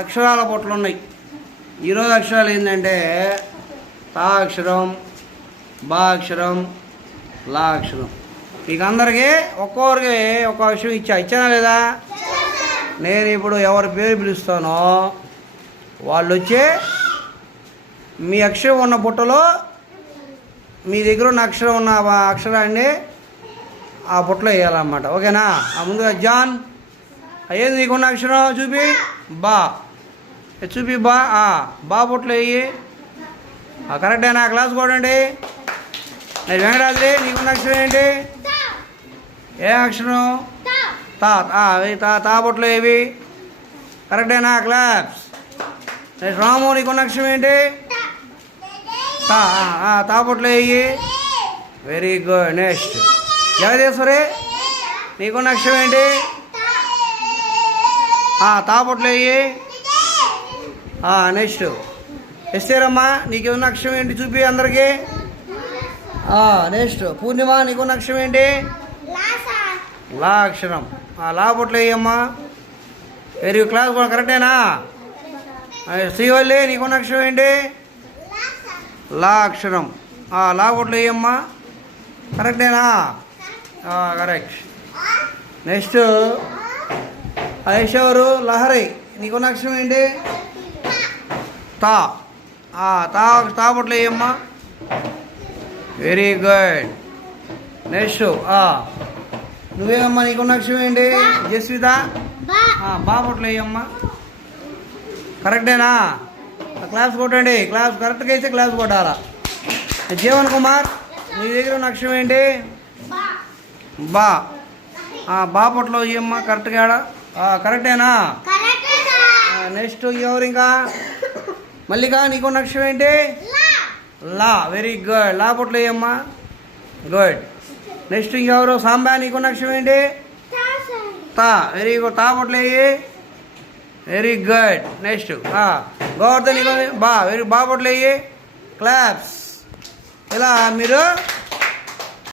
అక్షరాల పొట్లు ఉన్నాయి. ఈరోజు అక్షరాలు ఏంటంటే తా అక్షరం, బా అక్షరం, లా అక్షరం. మీకు అందరికీ ఒక్కొక్కరికి ఒక్కో విషయం ఇచ్చానా లేదా? నేను ఇప్పుడు ఎవరి పేరు పిలుస్తానో వాళ్ళు వచ్చి మీ అక్షరం ఉన్న బుట్టలో మీ దగ్గర ఉన్న అక్షరం ఉన్న అక్షరాన్ని ఆ బుట్టలో వేయాలన్నమాట. ఓకేనా? ముందుగా జాన్, ఏది నీకున్న అక్షరం చూపి. బా చూపి. బా బుట్టలో వేయి. కరెక్టేనా? క్లాస్ కొడండి. నేను వెంకటాద్రి, నీకున్న అక్షరం ఏంటి? ఏ అక్షరం? తా. తా బుట్టలో ఏవి? కరెక్టేనా? క్లాప్స్. నెక్స్ట్ రాము, నీకున్న అక్షరం ఏంటి? తా బుట్టలో వేయి. Very good. నెక్స్ట్ జగదీశ్వరి, నీకున్న అక్షరం ఏంటి? తా బుట్టలో వేయి. నెక్స్ట్ ఎస్తేరమ్మా, నీకున్న అక్షరం ఏంటి చూపి అందరికీ. నెక్స్ట్ పూర్ణిమ, నీకున్న అక్షరం ఏంటి? లా అక్షరం. లా బుట్టలో వేయమ్మా. వెరీ క్లాస్ కూడా కరెక్టేనా? శ్రీవల్లి, నీకున్న అక్షరం ఏంటి? లా అక్షరం. లా బుట్టలో వేయమ్మా. కరెక్టేనా? కరెక్ట్. నెక్స్ట్ ఎవరు? లహరి, నీకున్న అక్షరం ఏంటి? తా. తా బుట్టలో వేయమ్మా. Very good. నెక్స్ట్ నువ్వేమమ్మా, నీకున్న అక్షరం ఏంటి? జస్విత, బా బుట్టలో వేయమ్మా. కరెక్టేనా? క్లాస్ కొట్టండి. క్లాస్ కరెక్ట్గా అయితే క్లాస్ కొట్టాలా. జీవన్ కుమార్, నీ దగ్గర ఉన్న అక్షరం ఏంటి? బా. బా బుట్టలో వేయమ్మా. కరెక్ట్గా కరెక్టేనా? నెక్స్ట్ ఎవరు? ఇంకా మల్లిక, నీకున్న అక్షరం ఏంటి? లా. Very good. లా బుట్టలో వేయమ్మా. గుడ్. నెక్స్ట్ ఇంకెవరు? సాంబా, నీకున్న అక్షరం ఏంటి? తా. Very good. తా బుట్టలో వేయి. Very good. నెక్స్ట్ గోవర్ధన్, నీకు బా. వెరీ బా బుట్టలో వేయి. క్లాప్స్. ఇలా మీరు